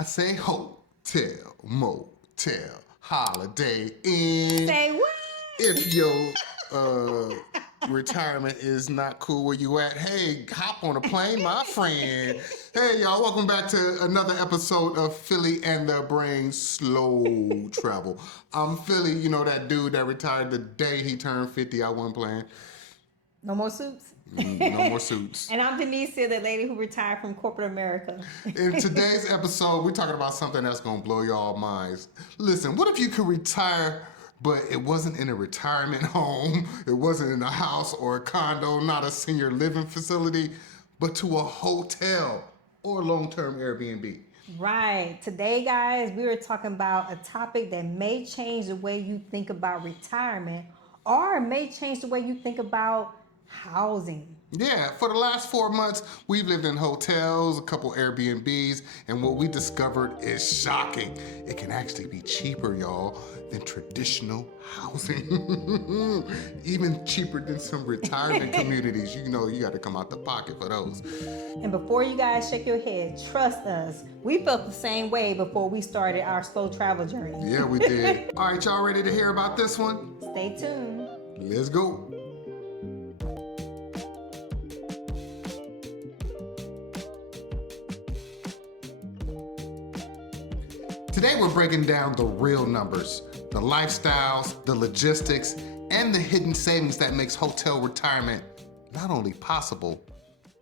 I say hotel, motel, holiday inn. Say what? If your uh, retirement is not cool where you at, hey, hop on a plane, my friend. Hey, y'all, welcome back to another episode of Philly and the Brain Slow Travel. I'm Philly, you know that dude that retired the day he turned 50. I wasn't playing. No more suits? No more suits. And I'm Denise, the lady who retired from corporate America. In today's episode, we're talking about something that's gonna blow y'all minds. Listen, what if you could retire, but it wasn't in a retirement home, it wasn't in a house or a condo, not a senior living facility, but to a hotel or long-term Airbnb? Right. Today, guys, we are talking about a topic that may change the way you think about retirement or may change the way you think about housing. Yeah, for the last 4 months, we've lived in hotels, a couple Airbnbs, and what we discovered is shocking. It can actually be cheaper, y'all, than traditional housing. Even cheaper than some retirement communities. You know, you got to come out the pocket for those. And before you guys shake your head, trust us, we felt the same way before we started our slow travel journey. Yeah, we did. All right, y'all ready to hear about this one? Stay tuned. Let's go. Today we're breaking down the real numbers, the lifestyles, the logistics, and the hidden savings that makes hotel retirement not only possible,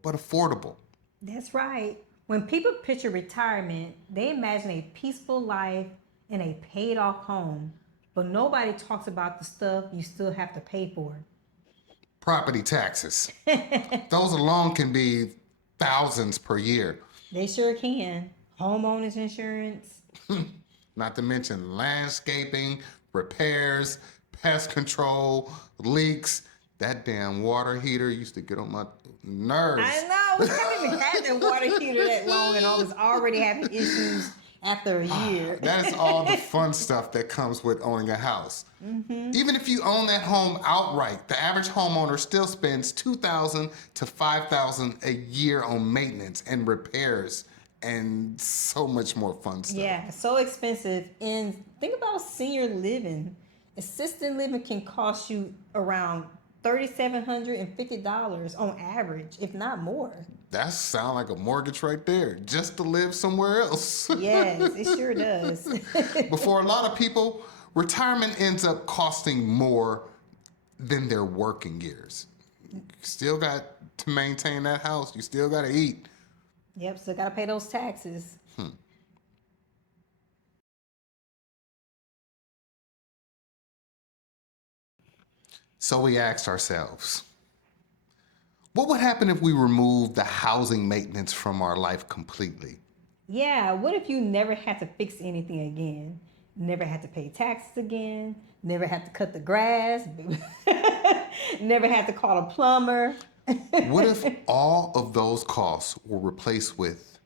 but affordable. That's right. When people picture retirement, they imagine a peaceful life in a paid off home, but nobody talks about the stuff you still have to pay for. Property taxes. Those alone can be thousands per year. They sure can. Homeowners insurance. Not to mention landscaping, repairs, pest control, leaks. That damn water heater used to get on my nerves. I know. We haven't even had that water heater that long and I was already having issues after a year. That's all the fun stuff that comes with owning a house. Even if you own that home outright, the average homeowner still spends $2,000 to $5,000 a year on maintenance and repairs and so much more fun stuff. Yeah, so expensive. And think about senior living. Assisted living can cost you around $3,750 on average, if not more. That sounds like a mortgage right there, just to live somewhere else. Yes, it sure does. But for a lot of people, retirement ends up costing more than their working years. You still got to maintain that house. You still got to eat. Yep, so gotta pay those taxes. So we asked ourselves, what would happen if we removed the housing maintenance from our life completely? Yeah, what if you never had to fix anything again? Never had to pay taxes again? Never had to cut the grass? Never had to call a plumber? What if all of those costs were replaced with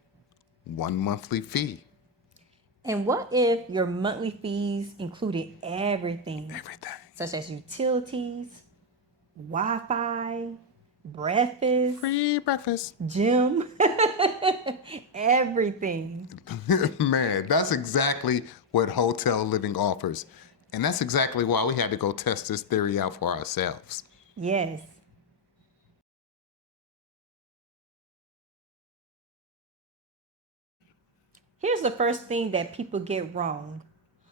one monthly fee? And what if your monthly fees included everything? Everything. Such as utilities, Wi-Fi, breakfast, Free breakfast. gym, everything. Man, that's exactly what hotel living offers. And that's exactly why we had to go test this theory out for ourselves. Yes. Here's the first thing that people get wrong.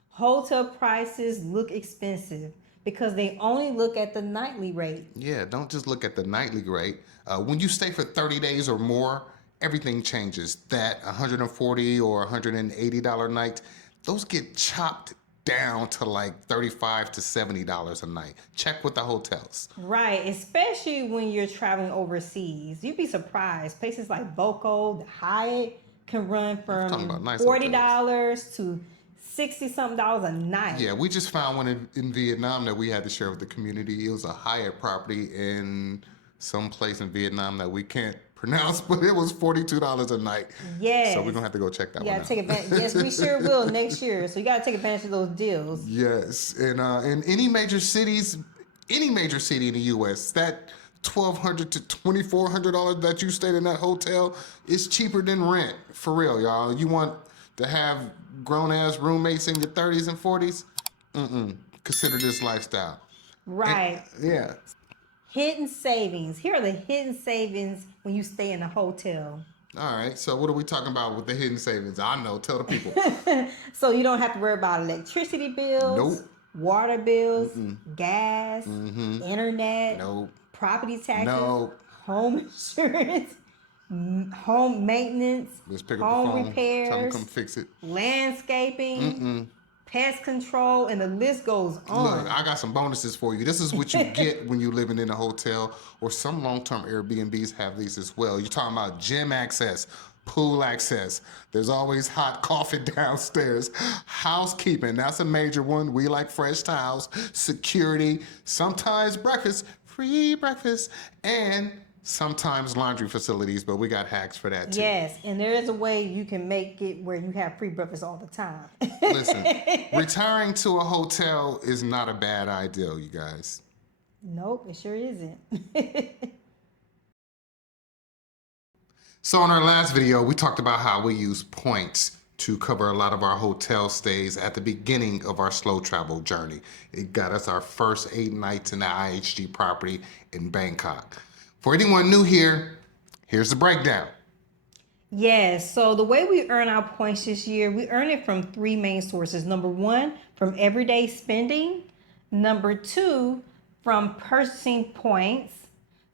Hotel prices look expensive because they only look at the nightly rate. Yeah, don't just look at the nightly rate. When you stay for 30 days or more, everything changes. That $140 or $180 night, those get chopped down to like $35 to $70 a night. Check with the hotels. Right, especially when you're traveling overseas. You'd be surprised. Places like Voco, the Hyatt can run talking from about nice $40 to 60 something dollars a night. Yeah, we just found one in Vietnam that we had to share with the community. It was a Hyatt property in some place in Vietnam that we can't pronounce, but it was $42 a night. Yes. So we're gonna have to go check that You one gotta out. take advantage. Yes, we sure will next year. So you gotta take advantage of those deals. Yes, and in any major cities, any major city in the U.S., that $1,200 to $2,400 that you stayed in that hotel is cheaper than rent. For real, y'all. to have grown-ass roommates in your 30s and 40s, consider this lifestyle. Right. Yeah. Hidden savings. Here are the hidden savings when you stay in a hotel. All right. So what are we talking about with the hidden savings? I know. Tell the people. So you don't have to worry about electricity bills, Nope. water bills, gas, internet, Nope. property taxes, Nope. home insurance, home maintenance, Let's pick up the home phone. Tell them come repairs, fix it. landscaping, pest control, and the list goes Look, on. I got some bonuses for you. This is what you get when you're living in a hotel, or some long-term Airbnbs have these as well. You're talking about gym access, pool access. There's always hot coffee downstairs. Housekeeping, that's a major one. We like fresh towels. Security, sometimes breakfast, free breakfast, and sometimes laundry facilities, but we got hacks for that too. Yes, and there is a way you can make it where you have free breakfast all the time. Listen, retiring to a hotel is not a bad idea, you guys. Nope, it sure isn't. So in our last video, we talked about how we use points to cover a lot of our hotel stays at the beginning of our slow travel journey. It got us our first 8 nights in the IHG property in Bangkok. For anyone new here, here's the breakdown. Yes, so the way we earn our points this year, we earn it from 3 main sources. Number 1, from everyday spending. Number 2, from purchasing points.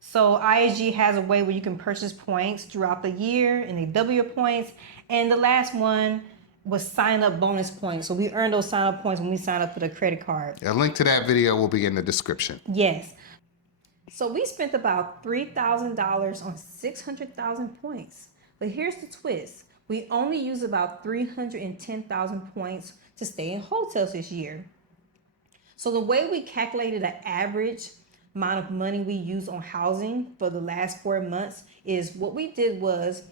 So ISG has a way where you can purchase points throughout the year and they double your points. And the last one was sign up bonus points. So we earn those sign up points when we sign up for the credit card. A link to that video will be in the description. Yes. So we spent about $3,000 on 600,000 points. But here's the twist. We only use about 310,000 points to stay in hotels this year. So the way we calculated the average amount of money we use on housing for the last 4 months is what we did was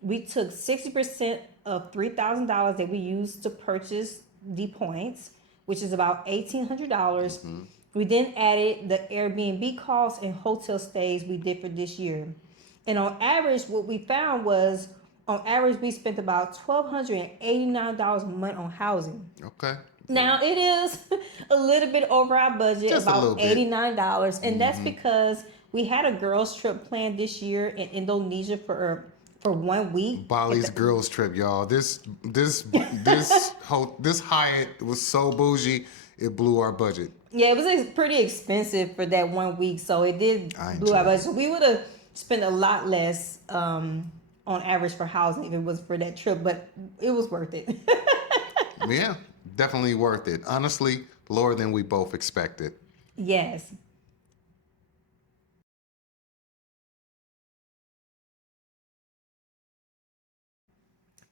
we took 60% of $3,000 that we used to purchase the points, which is about $1,800. We then added the Airbnb costs and hotel stays we did for this year. And on average, what we found was, on average, we spent about $1,289 a month on housing. Okay. Now, it is a little bit over our budget, Just a little about bit. $89. And that's because we had a girls' trip planned this year in Indonesia for 1 week. Bali's girls trip, y'all. This Hyatt was so bougie, it blew our budget. Yeah, it was pretty expensive for that 1 week, so it did blew our budget. So we would have spent a lot less on average for housing if it was for that trip, but it was worth it. Yeah, definitely worth it. Honestly, lower than we both expected. Yes.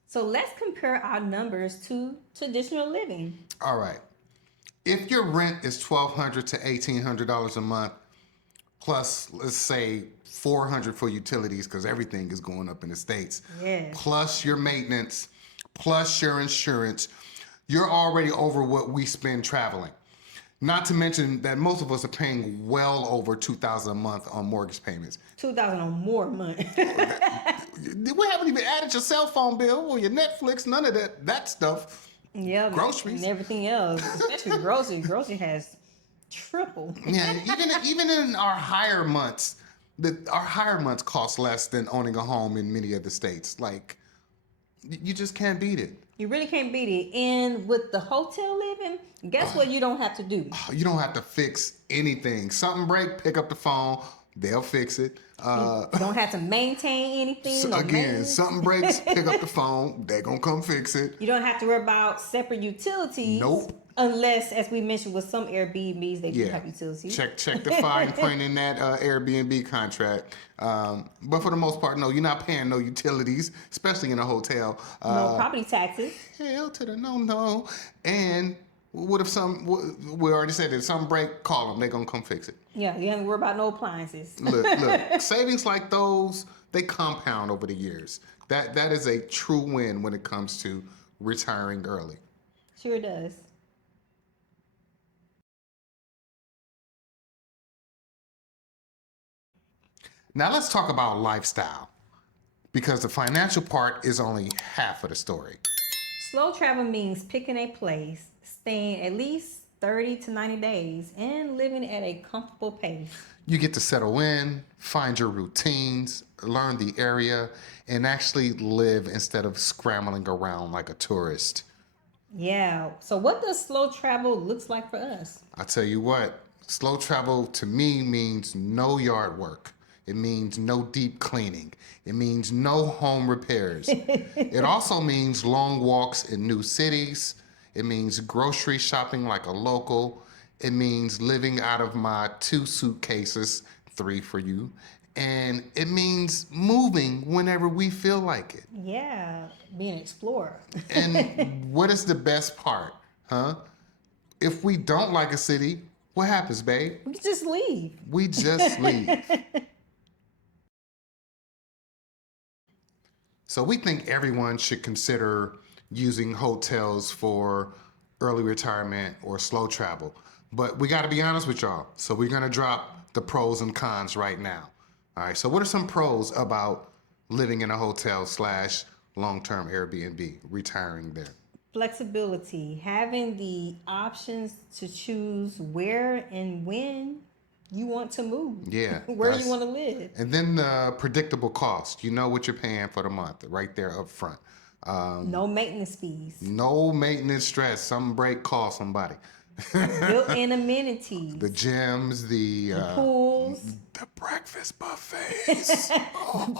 So let's compare our numbers to traditional living. All right. If your rent is $1,200 to $1,800 a month, plus let's say $400 for utilities because everything is going up in the States, plus your maintenance, plus your insurance, you're already over what we spend traveling. Not to mention that most of us are paying well over $2,000 a month on mortgage payments. $2,000 or more a month. We haven't even added your cell phone bill or your Netflix, none of that stuff. Yeah, groceries and everything else, especially groceries. Grocery has tripled. Yeah, even in our higher months, our higher months cost less than owning a home in many of the states. Like, you just can't beat it. You really can't beat it. And with the hotel living, guess what you don't have to do? You don't have to fix anything. Something break, pick up the phone. They'll fix it. You don't have to maintain anything. So again, something breaks, pick up the phone. They're going to come fix it. You don't have to worry about separate utilities. Nope. Unless, as we mentioned, with some Airbnbs, they do have utilities. Check the fine print in that Airbnb contract. But for the most part, no, you're not paying no utilities, especially in a hotel. No property taxes. Hell to the no. And what if we already said that if something break, call them. They're going to come fix it. Yeah, you don't have to worry about no appliances. Look, savings like those, they compound over the years. That is a true win when it comes to retiring early. Sure does. Now let's talk about lifestyle, because the financial part is only half of the story. Slow travel means picking a place, staying at least 30 to 90 days, and living at a comfortable pace. You get to settle in, find your routines, learn the area, and actually live instead of scrambling around like a tourist. Yeah. So what does slow travel looks like for us? I tell you what, slow travel to me means no yard work. It means no deep cleaning. It means no home repairs. It also means long walks in new cities. It means grocery shopping like a local. It means living out of my 2 suitcases, 3 for you. And it means moving whenever we feel like it. Yeah, being an explorer. And what is the best part, huh? If we don't like a city, what happens, babe? We can just leave. We just leave. So we think everyone should consider using hotels for early retirement or slow travel. But we got to be honest with y'all. So we're going to drop the pros and cons right now. All right. So what are some pros about living in a hotel / long-term Airbnb, retiring there? Flexibility, having the options to choose where and when you want to move. Yeah. Where you want to live. And then the predictable cost. You know what you're paying for the month right there up front. No maintenance fees. No maintenance stress. Something break, call somebody. Built-in amenities. The gyms, the pools. the breakfast buffets.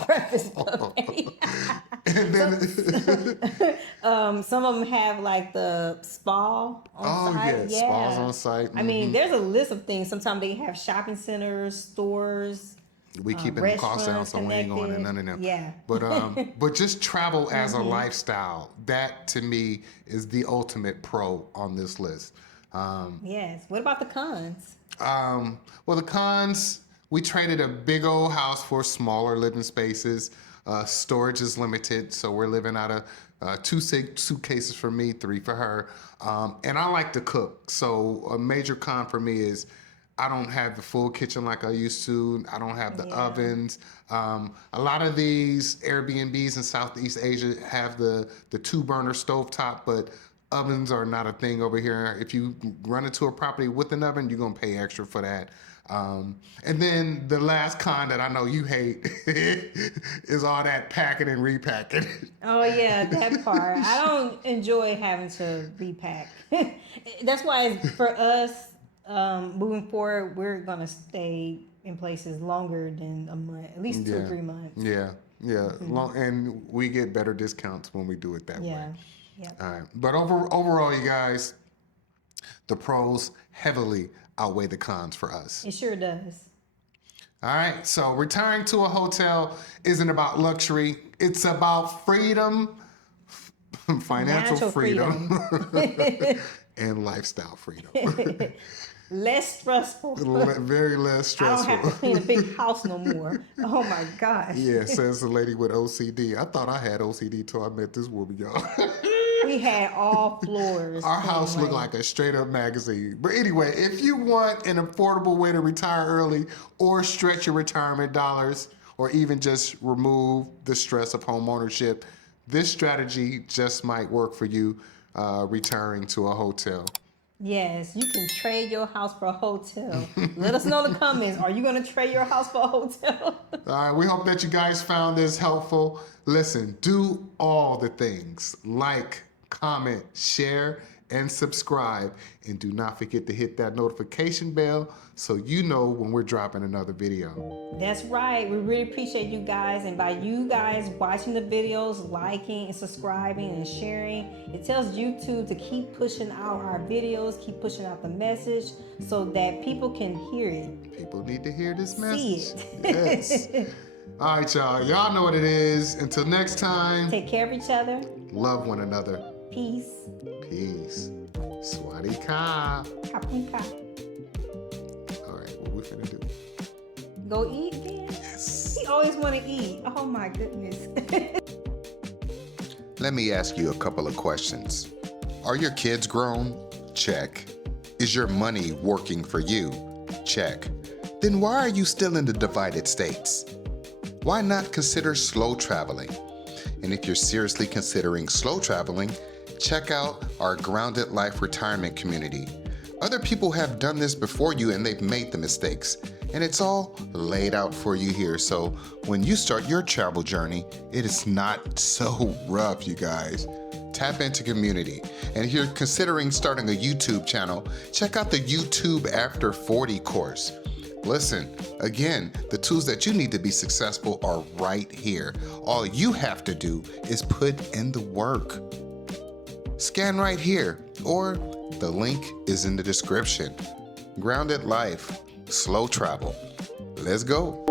Breakfast buffet. And then Some of them have like the spa on site. yeah, spas on site. I mean, there's a list of things. Sometimes they have shopping centers, stores. We keeping the costs down, so we ain't going to none of them. Yeah. But just travel as a lifestyle. That to me is the ultimate pro on this list. Yes. What about the cons? Well, the cons, we traded a big old house for smaller living spaces. Storage is limited, so we're living out of 2 suitcases for me, 3 for her. And I like to cook, so a major con for me is I don't have the full kitchen like I used to. I don't have the ovens. A lot of these Airbnbs in Southeast Asia have the 2-burner stovetop, but ovens are not a thing over here. If you run into a property with an oven, you're going to pay extra for that. And then the last con that I know you hate is all that packing and repacking. Oh, yeah, that part. I don't enjoy having to repack. That's why for us, moving forward, we're going to stay in places longer than a month, at least 2 or 3 months. Yeah. And we get better discounts when we do it that way. Yeah. All right. But overall, you guys, the pros heavily outweigh the cons for us. It sure does. All right. So retiring to a hotel isn't about luxury. It's about freedom, financial freedom, and lifestyle freedom. Less stressful. Very less stressful. I don't have to clean a big house no more. Oh my gosh. Yeah, says the lady with OCD. I thought I had OCD till I met this woman, y'all. We had all floors. Our house looked like a straight up magazine. But anyway, if you want an affordable way to retire early or stretch your retirement dollars or even just remove the stress of home ownership, this strategy just might work for you retiring to a hotel. Yes, you can trade your house for a hotel. Let us know in the comments. Are you going to trade your house for a hotel? All right, we hope that you guys found this helpful. Listen, do all the things. Like, comment, share, and subscribe. And do not forget to hit that notification bell so you know when we're dropping another video. That's right. We really appreciate you guys. And by you guys watching the videos, liking and subscribing and sharing, it tells YouTube to keep pushing out our videos, keep pushing out the message so that people can hear it. People need to hear this message. See it. Yes. All right, y'all. Y'all know what it is. Until next time. Take care of each other. Love one another. Peace. Peace. Swadee ka. Kapun ka. All right, what we finna do? Go eat again? Yes. He always want to eat. Oh my goodness. Let me ask you a couple of questions. Are your kids grown? Check. Is your money working for you? Check. Then why are you still in the divided states? Why not consider slow traveling? And if you're seriously considering slow traveling, check out our Grounded Life Retirement Community. Other people have done this before you and they've made the mistakes. And it's all laid out for you here. So when you start your travel journey, it is not so rough, you guys. Tap into community. And if you're considering starting a YouTube channel, check out the YouTube After 40 course. Listen, again, the tools that you need to be successful are right here. All you have to do is put in the work. Scan right here, or the link is in the description. Grounded Life, slow travel. Let's go.